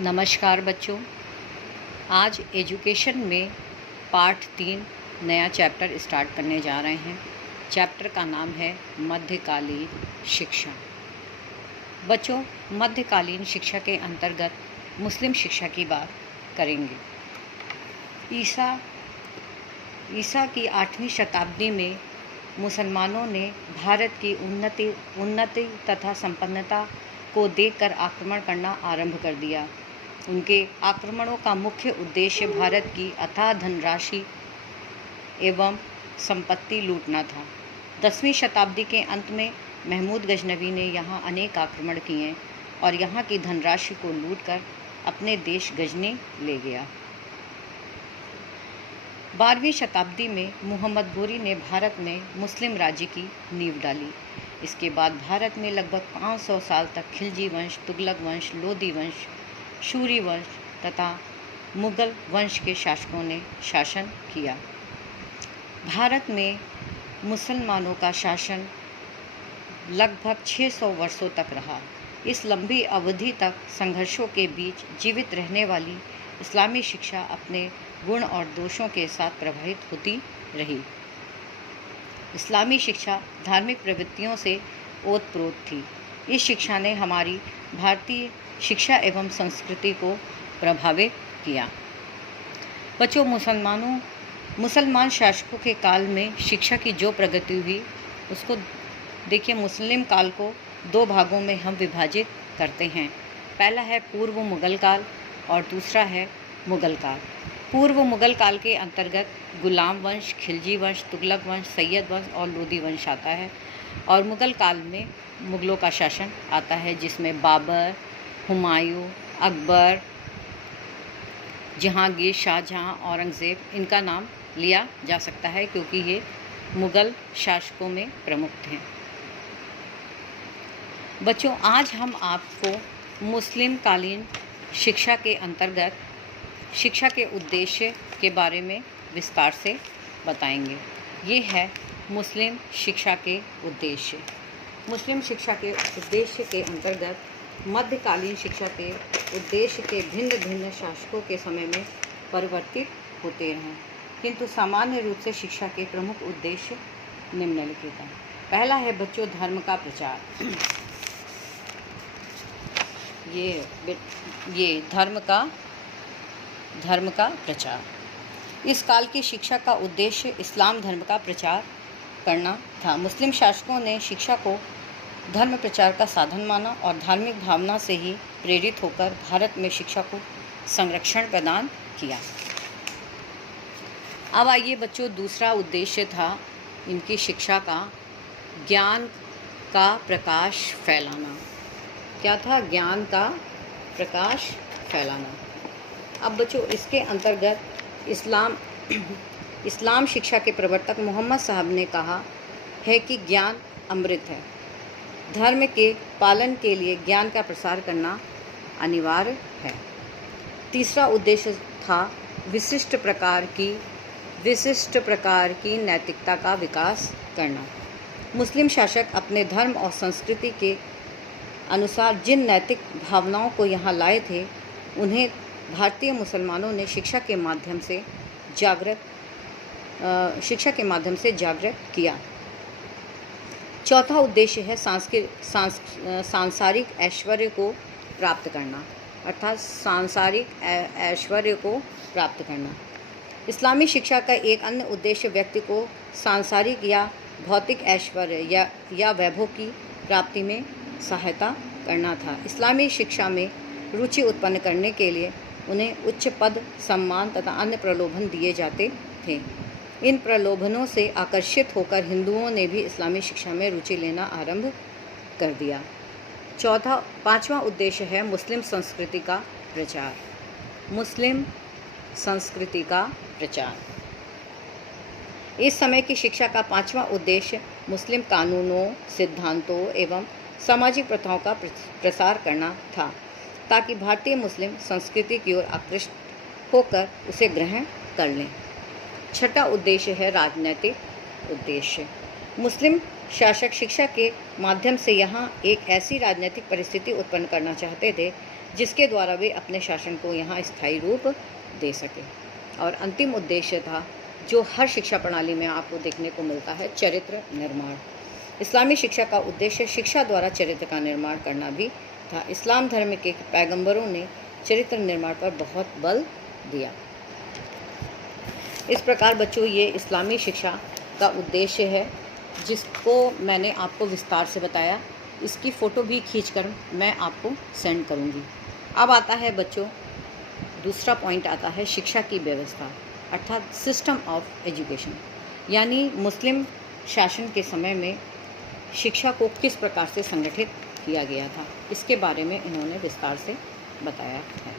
नमस्कार बच्चों। आज एजुकेशन में पार्ट 3 नया चैप्टर स्टार्ट करने जा रहे हैं। चैप्टर का नाम है मध्यकालीन शिक्षा। बच्चों, मध्यकालीन शिक्षा के अंतर्गत मुस्लिम शिक्षा की बात करेंगे। ईसा की 8वीं शताब्दी में मुसलमानों ने भारत की उन्नति तथा संपन्नता को देखकर आक्रमण करना आरंभ कर दिया। उनके आक्रमणों का मुख्य उद्देश्य भारत की अथाह धनराशि एवं संपत्ति लूटना था। 10वीं शताब्दी के अंत में महमूद गजनवी ने यहाँ अनेक आक्रमण किए और यहाँ की धनराशि को लूटकर अपने देश गजनी ले गया। 12वीं शताब्दी में मोहम्मद घोरी ने भारत में मुस्लिम राज्य की नींव डाली। इसके बाद भारत में लगभग 500 साल तक खिलजी वंश, तुगलक वंश, लोदी वंश, सूरी वंश तथा मुगल वंश के शासकों ने शासन किया। भारत में मुसलमानों का शासन लगभग 600 वर्षों तक रहा। इस लंबी अवधि तक संघर्षों के बीच जीवित रहने वाली इस्लामी शिक्षा अपने गुण और दोषों के साथ प्रभावित होती रही। इस्लामी शिक्षा धार्मिक प्रवृत्तियों से ओतप्रोत थी। इस शिक्षा ने हमारी भारतीय शिक्षा एवं संस्कृति को प्रभावित किया। बच्चों, मुसलमान शासकों के काल में शिक्षा की जो प्रगति हुई उसको देखिए। मुस्लिम काल को 2 भागों में हम विभाजित करते हैं। पहला है पूर्व मुगल काल और दूसरा है मुगल काल। पूर्व मुगल काल के अंतर्गत गुलाम वंश, खिलजी वंश, तुगलक वंश, सैयद वंश और लोदी वंश आता है। और मुगल काल में मुगलों का शासन आता है, जिसमें बाबर, हुमायूं, अकबर, जहांगीर, शाहजहां, औरंगज़ेब इनका नाम लिया जा सकता है, क्योंकि ये मुगल शासकों में प्रमुख थे। बच्चों, आज हम आपको मुस्लिम कालीन शिक्षा के अंतर्गत शिक्षा के उद्देश्य के बारे में विस्तार से बताएंगे। ये है मुस्लिम शिक्षा के उद्देश्य। मुस्लिम शिक्षा के उद्देश्य के अंतर्गत मध्यकालीन शिक्षा के उद्देश्य के भिन्न भिन्न शासकों के समय में परिवर्तित होते रहे, किंतु सामान्य रूप से शिक्षा के प्रमुख उद्देश्य निम्नलिखित हैं। पहला है बच्चों धर्म का प्रचार। ये धर्म का प्रचार। इस काल की शिक्षा का उद्देश्य इस्लाम धर्म का प्रचार करना था। मुस्लिम शासकों ने शिक्षा को धर्म प्रचार का साधन माना और धार्मिक भावना से ही प्रेरित होकर भारत में शिक्षा को संरक्षण प्रदान किया। अब आइए बच्चों, दूसरा उद्देश्य था इनकी शिक्षा का ज्ञान का प्रकाश फैलाना। क्या था? ज्ञान का प्रकाश फैलाना। अब बच्चों, इसके अंतर्गत इस्लाम शिक्षा के प्रवर्तक मोहम्मद साहब ने कहा है कि ज्ञान अमृत है। धर्म के पालन के लिए ज्ञान का प्रसार करना अनिवार्य है। तीसरा उद्देश्य था विशिष्ट प्रकार की नैतिकता का विकास करना। मुस्लिम शासक अपने धर्म और संस्कृति के अनुसार जिन नैतिक भावनाओं को यहाँ लाए थे, उन्हें भारतीय मुसलमानों ने शिक्षा के माध्यम से जागृत किया। चौथा उद्देश्य है सांसारिक ऐश्वर्य को प्राप्त करना, अर्थात सांसारिक ऐश्वर्य को प्राप्त करना। इस्लामी शिक्षा का एक अन्य उद्देश्य व्यक्ति को सांसारिक या भौतिक ऐश्वर्य या वैभव की प्राप्ति में सहायता करना था। इस्लामी शिक्षा में रुचि उत्पन्न करने के लिए उन्हें उच्च पद, सम्मान तथा अन्य प्रलोभन दिए जाते थे। इन प्रलोभनों से आकर्षित होकर हिंदुओं ने भी इस्लामी शिक्षा में रुचि लेना आरंभ कर दिया। पांचवा उद्देश्य है मुस्लिम संस्कृति का प्रचार। मुस्लिम संस्कृति का प्रचार। इस समय की शिक्षा का पांचवा उद्देश्य मुस्लिम कानूनों, सिद्धांतों एवं सामाजिक प्रथाओं का प्रसार करना था, ताकि भारतीय मुस्लिम संस्कृति की ओर आकृष्ट होकर उसे ग्रहण कर लें। छठा उद्देश्य है राजनैतिक उद्देश्य। मुस्लिम शासक शिक्षा के माध्यम से यहाँ एक ऐसी राजनीतिक परिस्थिति उत्पन्न करना चाहते थे जिसके द्वारा वे अपने शासन को यहाँ स्थायी रूप दे सके। और अंतिम उद्देश्य था, जो हर शिक्षा प्रणाली में आपको देखने को मिलता है, चरित्र निर्माण। इस्लामी शिक्षा का उद्देश्य शिक्षा द्वारा चरित्र का निर्माण करना भी था। इस्लाम धर्म के पैगंबरों ने चरित्र निर्माण पर बहुत बल दिया। इस प्रकार बच्चों, ये इस्लामी शिक्षा का उद्देश्य है, जिसको मैंने आपको विस्तार से बताया। इसकी फ़ोटो भी खींचकर मैं आपको सेंड करूँगी। अब आता है बच्चों, दूसरा पॉइंट आता है शिक्षा की व्यवस्था, अर्थात सिस्टम ऑफ एजुकेशन, यानी मुस्लिम शासन के समय में शिक्षा को किस प्रकार से संगठित किया गया था, इसके बारे में इन्होंने विस्तार से बताया है।